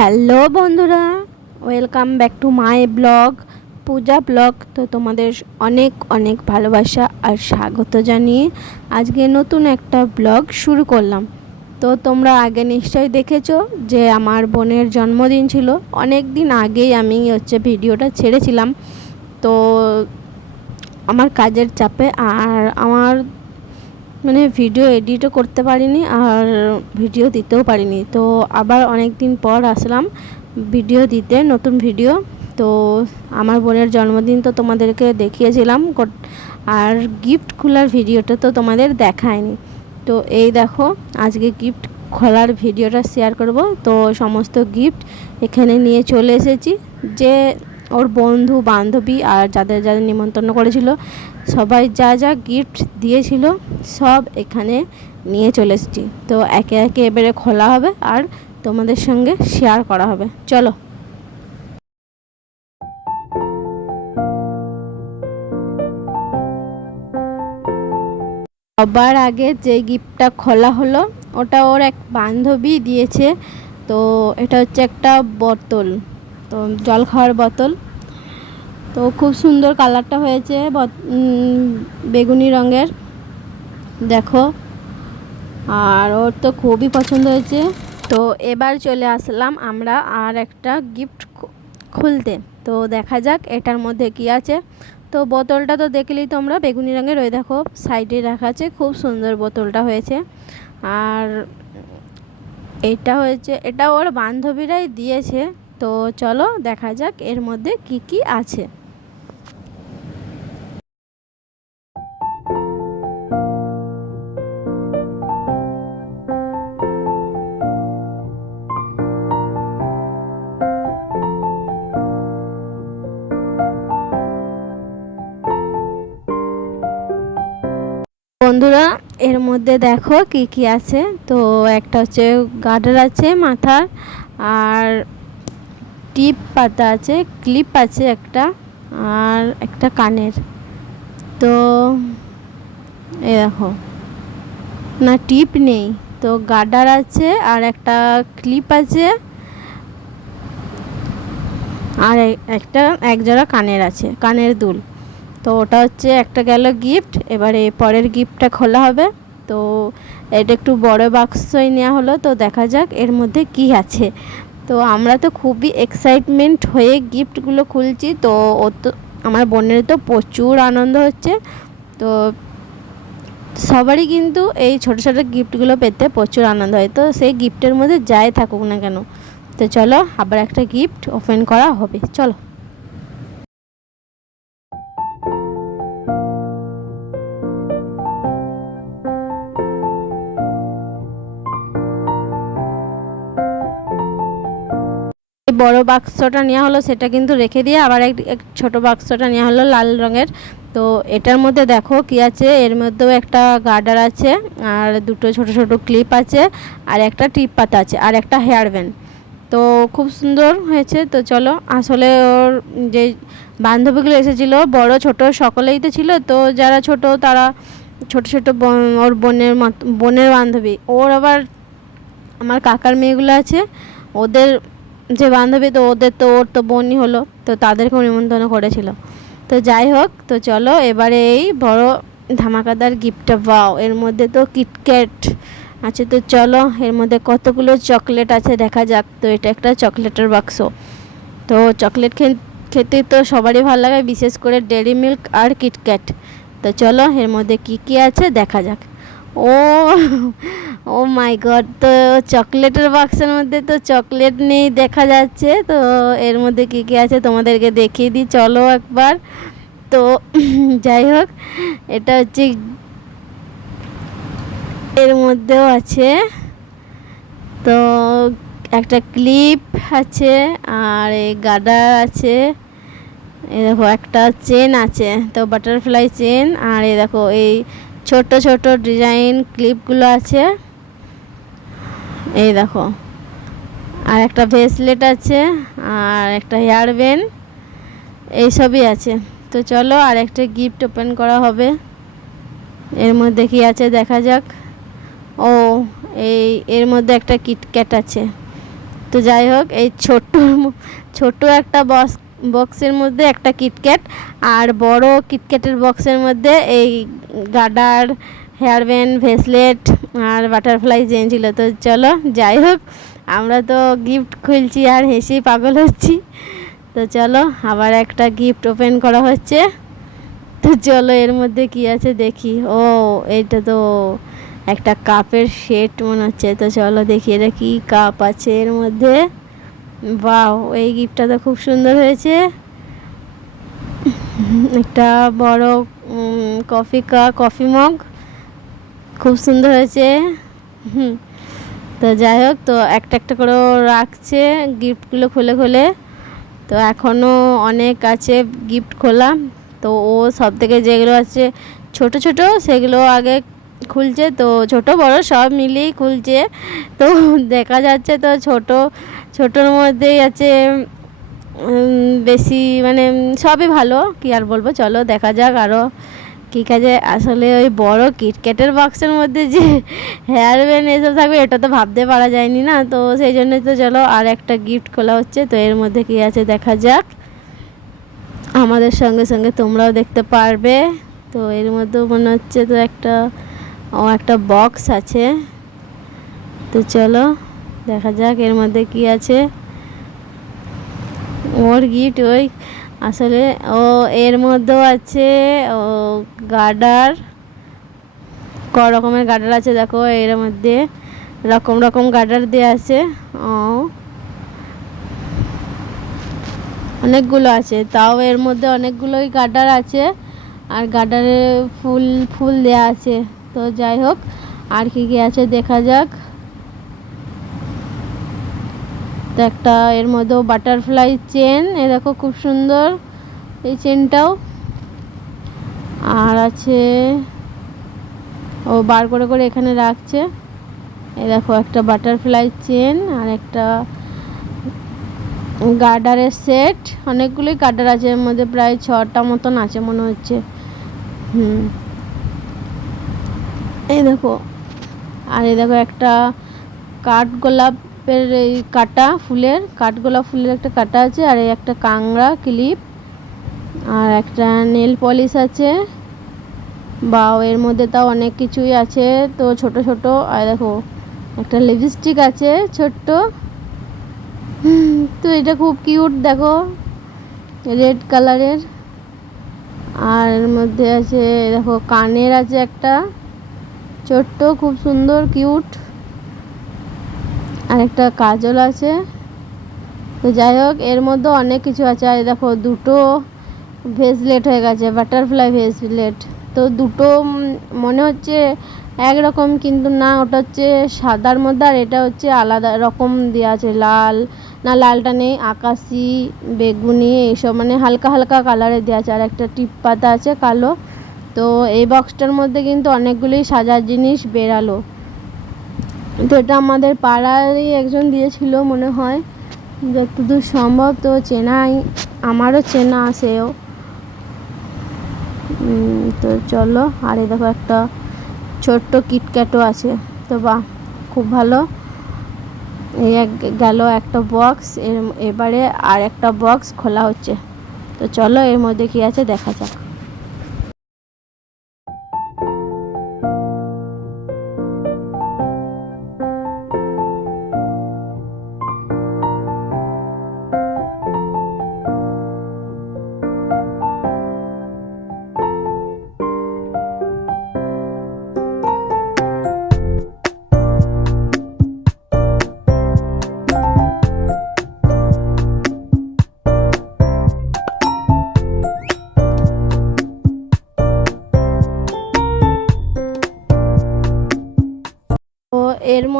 Hello বন্ধুরা, welcome back to my blog, Puja blog. তো তোমাদের অনেক অনেক ভালোবাসা আর স্বাগত জানিয়ে আজকে নতুন একটা ব্লগ শুরু করলাম। তো তোমরা আগে নিশ্চয়ই দেখেছ যে আমার বোনের জন্মদিন ছিল। অনেক দিন আগেই আমি হচ্ছে ভিডিওটা ছেড়েছিলাম। তো আমার কাজের চাপে আর আমার মানে ভিডিও এডিটও করতে পারিনি আর ভিডিও দিতেও পারিনি। তো আবার অনেক দিন পর আসলাম ভিডিও দিতে, নতুন ভিডিও তো আমার বোনের জন্মদিন তো তোমাদেরকে দেখিয়েছিলাম আর গিফট খোলার ভিডিওটা তো তোমাদের দেখায়নি। তো এই দেখো, আজকে গিফট খোলার ভিডিওটা শেয়ার করব। তো সমস্ত গিফট এখানে নিয়ে চলে এসেছি। যে ওর বন্ধু বান্ধবী আর যাদের যাদের নিমন্ত্রণ করেছিল সবাই যা যা গিফট দিয়েছিল সব এখানে নিয়ে চলে এসেছি। তো একে একে এবারে খোলা হবে আর তোমাদের সঙ্গে শেয়ার করা হবে। চলো। সবার আগে যে গিফটটা খোলা হলো, ওটা ওর এক বান্ধবী দিয়েছে। তো এটা হচ্ছে একটা বোতল। তো জল খাওয়ার বোতল। তো খুব সুন্দর কালারটা হয়েছে বেগুনি রঙের। দেখো। আর ওর তো খুবই পছন্দ হয়েছে। তো এবার চলে আসলাম আমরা আর একটা গিফট খুলতে। তো দেখা যাক এটার মধ্যে কি আছে। তো বোতলটা তো দেখলেই তোমরা, বেগুনি রঙের ওই দেখো, সাইডে রাখা আছে, খুব সুন্দর বোতলটা হয়েছে। আর এটা হয়েছে, এটা ওর বান্ধবীরাই দিয়েছে। তো চলো দেখা যাক এর মধ্যে কি কি আছে। বন্ধুরা, এর মধ্যে দেখো কি কি আছে। তো একটা হচ্ছে গার্ডার আছে মাথার, আর টিপ পাতা আছে, ক্লিপ আছে একটা, আর একটা কানের। তো এ দেখো, না টিপ নেই। তো গার্ডার আছে, আর একটা ক্লিপ আছে, আর একটা এক জোড়া কানের আছে, কানের দুল। তো ওটা হচ্ছে একটা গেল গিফট এবারে পরের গিফটটা খোলা হবে। তো এটা একটু বড় বাক্সই নেওয়া হলো, তো দেখা যাক এর মধ্যে কি আছে। তো আমরা তো খুবই এক্সাইটমেন্ট হয়ে গিফটগুলো খুলছি, তো ও তো, আমার বোনের তো প্রচুর আনন্দ হচ্ছে। তো সবারই কিন্তু এই ছোটো ছোটো গিফটগুলো পেতে প্রচুর আনন্দ হয়, তো সেই গিফটের মধ্যে যাই থাকুক না কেন। তো চলো আবার একটা গিফট ওপেন করা হবে, চলো। বড় বাক্সটা নেওয়া হলো, সেটা কিন্তু রেখে দিয়ে আবার এক ছোট বাক্সটা নেওয়া হলো লাল রঙের। তো এটার মধ্যে দেখো কি আছে, এর মধ্যেও একটা গার্ডার আছে, আর দুটো ছোট ছোট ক্লিপ আছে, আর একটা টিপ পাতা আছে, আর একটা হেয়ার ব্যান্ড। তো খুব সুন্দর হয়েছে, তো চলো, আসলে ওর যে বান্ধবীগুলো এসেছিল, বড়, ছোট, সকলেই তো ছিল, তো যারা ছোট তারা ছোট ছোট ওর বোনের বোনের বান্ধবী। ওর আবার আমার কাকার মেয়েগুলো আছে, ওদের যে বান্ধবী তো ওদের তো, ওর তো বোনই হলো, তো তাদেরকেও নিমন্ত্রণ করেছিল। তো যাই হোক, তো চলো এবারে এই বড় ধামাকাদার গিফটটা পাও। এর মধ্যে তো কিটক্যাট আছে, তো চলো এর মধ্যে কতগুলো চকলেট আছে দেখা যাক। তো এটা একটা চকলেটের বাক্স তো চকলেট খেতে তো সবারই ভালো লাগে, বিশেষ করে ডেরি মিল্ক আর কিটক্যাট তো চলো এর মধ্যে কি কি আছে দেখা যাক। ও ও মাই গড, তো চকলেটের বাক্সের মধ্যে তো চকলেট নেই দেখা যাচ্ছে, তো এর মধ্যে কি কি আছে তোমাদেরকে দেখিয়ে দিই, চলো একবার। তো যাই হোক, এটা হচ্ছে এর মধ্যেও আছে। তো একটা ক্লিপ আছে আর এই গার্ডার আছে। এই দেখো, একটা চেন আছে, তো বাটারফ্লাই চেন। আর এই দেখো, এই ছোট ছোট ডিজাইন ক্লিপগুলো আছে। এই দেখো। আর একটা ভেসলেট আছে, আর একটা হেয়ার ব্যান্ড এইসবই আছে। তো চলো আর একটা গিফট ওপেন করা হবে। এর মধ্যে কি আছে দেখা যাক। ও, এই, এর মধ্যে একটা কিটক্যাট আছে। তো যাই হোক, এই ছোট্ট ছোট্ট একটা বক্স বক্সের মধ্যে একটা কিটক্যাট আর বড় কিটক্যাটের বক্সের মধ্যে এই গাডার হেয়ার ব্যান্ড ভেসলেট আর বাটারফ্লাই চেন ছিল তো চলো, যাই হোক, আমরা তো গিফট খুলছি আর হেসে পাগল হচ্ছি। তো চলো, আবার একটা গিফট ওপেন করা হচ্ছে। তো চলো, এর মধ্যে কি আছে দেখি। ও, এটা তো একটা কাপের সেট মনে হচ্ছে। তো চলো, দেখি এটা কি কাপ আছে এর মধ্যে। বাও এই গিফটটা তো খুব সুন্দর হয়েছে। একটা বড় কফি কা, কফি মগ। খুব সুন্দর হয়েছে। হুম। তো যাই হোক, তো একটা একটা করে রাখছে গিফটগুলো খুলে খুলে। তো এখনও অনেক আছে গিফট খোলা। তো ও সব থেকে যেগুলো আছে ছোট ছোট সেগুলো আগে খুলছে। তো ছোট, বড় সব মিলিয়েই খুলছে। তো দেখা যাচ্ছে তো ছোট, ছোটোর মধ্যেই আছে বেশি মানে সবই ভালো। কি আর বলব? চলো দেখা যাক আরও কী কাজে? আসলে ওই বড় কিটক্যাটের বক্সের মধ্যে যে হেয়ার ব্যান্ড এসব থাকবে, এটা তো ভাবতে পারা যায়নি না। তো সেই জন্য তো চলো আর একটা গিফট খোলা হচ্ছে। তো এর মধ্যে কী আছে দেখা যাক। আমাদের সঙ্গে সঙ্গে তোমরাও দেখতে পারবে। তো এর মধ্যেও মনে হচ্ছে তো একটা, ও একটা বক্স আছে। তো চলো দেখা যাক এর মধ্যে কি আছে। ওর গিফট ওই আসলে ও এর মধ্যেও আছে, ও গার্ডার ক রকমের গার্ডার আছে দেখো এর মধ্যে, রকম রকম গার্ডার দেওয়া আছে, ও। অনেকগুলো আছে, তাও এর মধ্যে অনেকগুলোই গার্ডার আছে, আর গার্ডারে ফুল ফুল দেয়া আছে, তো যাই হোক, আর কি কি আছে দেখা যাক তো একটা এর মধ্যেও বাটারফ্লাই চেন এ দেখো খুব সুন্দর এই চেনটাও আর আছে, ও বার করে করে এখানে রাখছে। এ দেখো একটা বাটারফ্লাই চেন আর একটা গার্ডারের সেট অনেকগুলোই গার্ডার আছে, এর মধ্যে প্রায় ছটা মতন আছে মনে হচ্ছে। হুম। এই দেখো, আর এই দেখো একটা কাঠ গোলাপের এই কাটা ফুলের, কাঠ গোলাপ ফুলের একটা কাটা আছে, আর এই একটা কাংড়া ক্লিপ, আর একটা নেল পলিশ আছে। বা এর মধ্যে তাও অনেক কিছুই আছে। তো ছোট ছোট, আর দেখো, একটা লিপস্টিক আছে ছোট্ট। তো এটা খুব কিউট দেখো রেড কালারের আর এর মধ্যে আছে, দেখো, কানের আছে একটা, ছোট্ট, খুব সুন্দর কিউট আর একটা কাজল আছে। তো যাই হোক, এর মধ্যে অনেক কিছু আছে। আর দেখো, দুটো ভেসলেট হয়ে গেছে বাটারফ্লাই ভেসলেট তো দুটো মনে হচ্ছে একরকম, কিন্তু না, ওটা হচ্ছে সাদার মধ্যে আর এটা হচ্ছে আলাদা রকম দেওয়া আছে। লাল, না, লালটা নেই, আকাশি, বেগুনি, এইসব মানে হালকা হালকা কালারের দেওয়া আছে। আর একটা টিপ পাতা আছে, কালো। তো এই বক্সটার মধ্যে কিন্তু অনেকগুলোই সাজার জিনিস বেরালো। তো এটা আমাদের পাড়ারই একজন দিয়েছিল মনে হয়। যতদূর সম্ভব তো চেনাই, আমারও চেনা সেও। তো চলো, আর এই দেখো একটা ছোট্ট কিটক্যাটও আছে। তো বাহ, খুব ভালো। এই এক গেল একটা বক্স এর, এবারে আর একটা বক্স খোলা হচ্ছে। তো চলো, এর মধ্যে কি আছে দেখা যাক।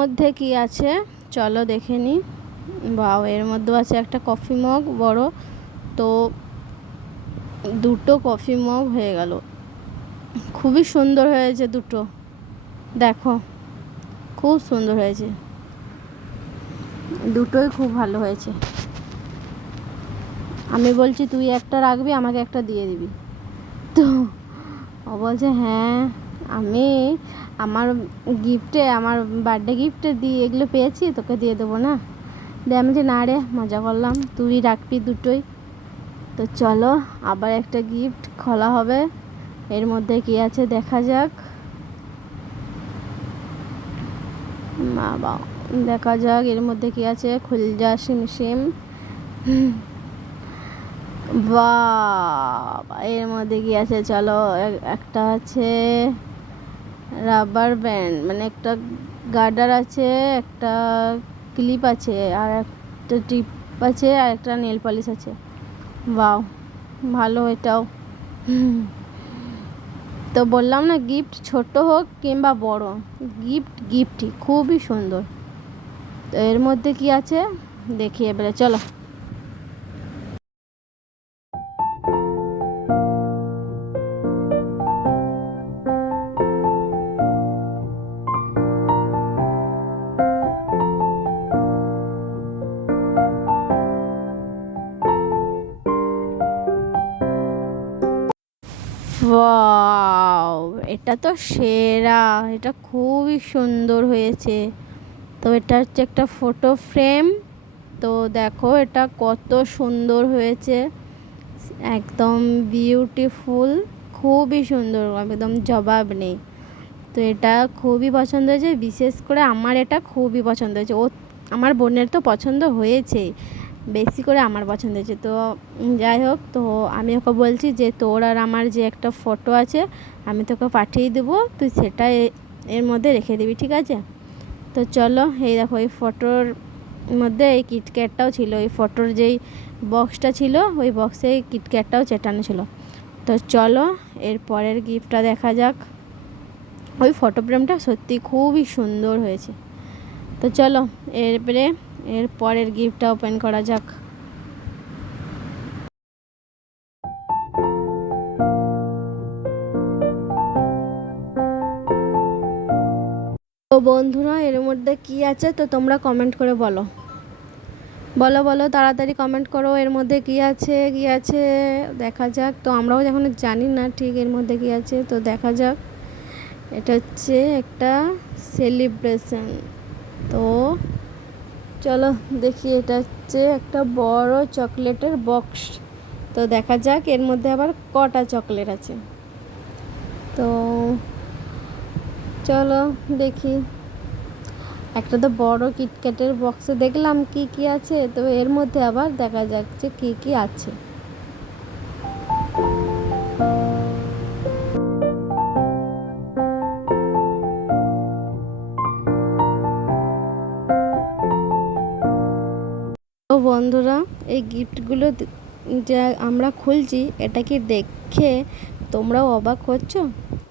মধ্যে কি আছে? চলো দেখে নিই বাও, এর মধ্যেও আছে একটা কফি মগ, বড়। তো দুটো কফি মগ হয়ে গেল। খুবই সুন্দর হয়েছে দুটো। দেখো, খুব সুন্দর হয়েছে। দুটোই খুব ভালো হয়েছে। আমি বলছি, তুই একটা রাখবি, আমাকে একটা দিয়ে দিবি। তো ও বলছে হ্যাঁ। আমি আমার গিফটে আমার বার্থডে গিফটে দিয়ে এগুলো পেয়েছি, তোকে দিয়ে দেবো না? দিয়ে আমি যে, না রে, মজা করলাম। তুই রাখবি দুটোই। তো চলো, আবার একটা গিফট খোলা হবে। এর মধ্যে কি আছে দেখা যাক। মা বাবা, দেখা যাক, এর মধ্যে কি আছে। খুল যা সিম সিম। বাবা এর মধ্যে কি আছে? চলো একটা আছে। রাবার ব্যান্ড মানে একটা গার্ডার আছে, একটা ক্লিপ আছে, আর একটা টিপ আছে, আর একটা নেল পলিশ আছে। বাও ভালো এটাও। তো বললাম না গিফট ছোট হোক কিংবা বড় গিফট গিফটই খুবই সুন্দর। তো এর মধ্যে কি আছে? দেখি এবারে, চলো। ওয়াও এটা তো সেরা, এটা খুবই সুন্দর হয়েছে। তো এটা হচ্ছে একটা ফটো ফ্রেম তো দেখো এটা কত সুন্দর হয়েছে। একদম বিউটিফুল খুবই সুন্দর, একদম জবাব নেই। তো এটা খুবই পছন্দ হয়েছে, বিশেষ করে আমার এটা খুবই পছন্দ হয়েছে। ও, আমার বোনের তো পছন্দ হয়েছেই। বেশি করে আমার পছন্দ হয়েছে। তো যাই হোক, তো আমি ওকে বলছি যে, তোর আর আমার যে একটা ফটো আছে, আমি তোকে পাঠিয়ে দেবো, তুই সেটা এর মধ্যে রেখে দিবি, ঠিক আছে? তো চলো, এই দেখো, এই ফটোর মধ্যে এই কিটক্যাটটাও ছিল, এই ফটোর যেই বক্সটা ছিল, ওই বক্সে এই কিটক্যাটটাও চেটানো ছিল। তো চলো, এর পরের গিফটটা দেখা যাক। ওই ফটো ফ্রেমটা সত্যি খুবই সুন্দর হয়েছে। তো চলো, এরপরে এর পরের গিফটটা ওপেন করা যাক। তো বন্ধুরা, এর মধ্যে কি আছে তো তোমরা কমেন্ট করে বলো। বলো বলো, তাড়াতাড়ি কমেন্ট করো, এর মধ্যে কি আছে কি আছে, দেখা যাক। তো আমরাও এখন জানি না ঠিক এর মধ্যে কি আছে, তো দেখা যাক। এটা হচ্ছে একটা সেলিব্রেশন তো চলো দেখি এটা হচ্ছে একটা বড় চকলেটের বক্স। তো দেখা যাক, এর মধ্যে আবার কটা চকলেট আছে। তো চলো দেখি। একটা তো বড় কিটক্যাটের বক্সে দেখলাম কি কি আছে, তো এর মধ্যে আবার দেখা যাচ্ছে কি কি আছে। বন্ধুরা, এই গিফটগুলো যা আমরা খুলছি এটা কি দেখে তোমরাও অবাক হচ্ছ?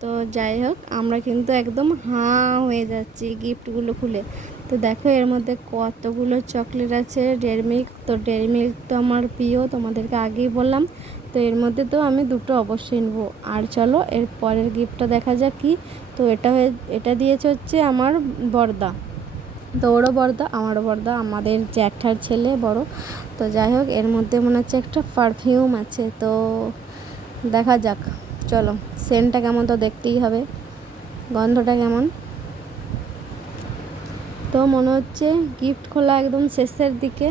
তো যাই হোক, আমরা কিন্তু একদম হাঁ হয়ে যাচ্ছি গিফটগুলো খুলে। তো দেখো, এর মধ্যে কতগুলো চকলেট আছে ডেয়ারি মিল্ক তো ডেয়ারি মিল্ক তো আমার প্রিয়, তোমাদেরকে আগেই বললাম। তো এর মধ্যে তো আমি দুটো অবশ্যই নেব। আর চলো, এর পরের গিফটটা দেখা যাক কি। তো এটা হয়ে এটা দিয়েছে হচ্ছে আমার বর্দা। ওরও বর্দা আমারও বর্দা আমাদের জ্যাঠার ছেলে বড়। তো যাই হোক, এর মধ্যে মনে হচ্ছে একটা পারফিউম আছে, তো দেখা যাক। চলো সেন্টটা কেমন তো দেখতেই হবে। গন্ধটা কেমন? তো মনে হচ্ছে গিফট খোলা একদম শেষের দিকে।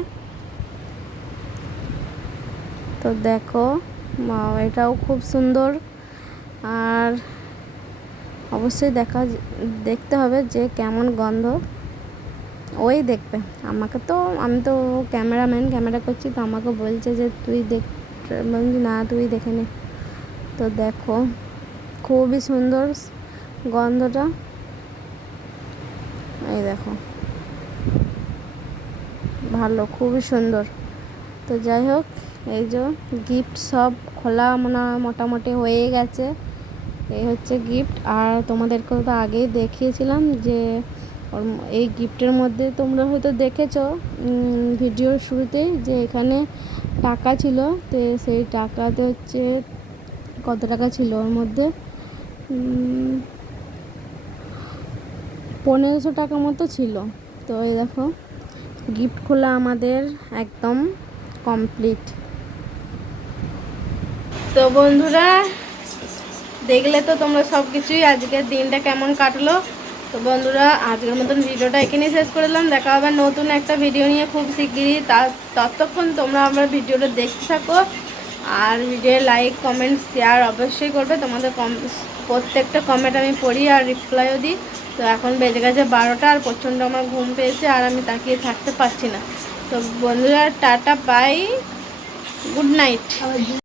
তো দেখো এটাও খুব সুন্দর। আর অবশ্যই দেখা, দেখতে হবে যে কেমন গন্ধ। ওই দেখবে। আমাকে তো, আমি তো ক্যামেরাম্যান, ক্যামেরা করছি, তো আমাকে বলছে যে, তুই দেখ না, তুই দেখে নে। তো দেখো, খুবই সুন্দর গন্ধটা। এই দেখো। ভালো, খুবই সুন্দর। তো যাই হোক, এই যে গিফট সব খোলা মনে, মোটামুটি হয়ে গেছে। এই হচ্ছে গিফট আর তোমাদেরকেও তো আগেই দেখিয়েছিলাম যে এই গিফটের মধ্যে তোমরা হয়তো দেখেছ ভিডিওর শুরুতে যে এখানে টাকা ছিল, তো সেই টাকাতে হচ্ছে কত টাকা ছিল ওর মধ্যে? পনেরোশো টাকা মতো ছিল। তো এই দেখো, গিফট খোলা আমাদের একদম কমপ্লিট। তো বন্ধুরা, দেখলে তো তোমরা সব কিছুই আজকের দিনটা কেমন কাটলো। তো বন্ধুরা, আজকের মতন ভিডিওটা এখানেই শেষ করে দিলাম। দেখা হবে নতুন একটা ভিডিও নিয়ে খুব শিগগিরই। ততক্ষণ তোমরা আমার ভিডিওটা দেখতে থাকো। আর ভিডিও লাইক কমেন্ট শেয়ার অবশ্যই করবে। তোমাদের কম, প্রত্যেকটা কমেন্ট আমি পড়ি আর রিপ্লাইও দিই। তো এখন বেজে গেছে বারোটা আর প্রচণ্ড আমার ঘুম পেয়েছে আর আমি তাকিয়ে থাকতে পারছি না। তো বন্ধুরা, টাটা বাই গুড নাইট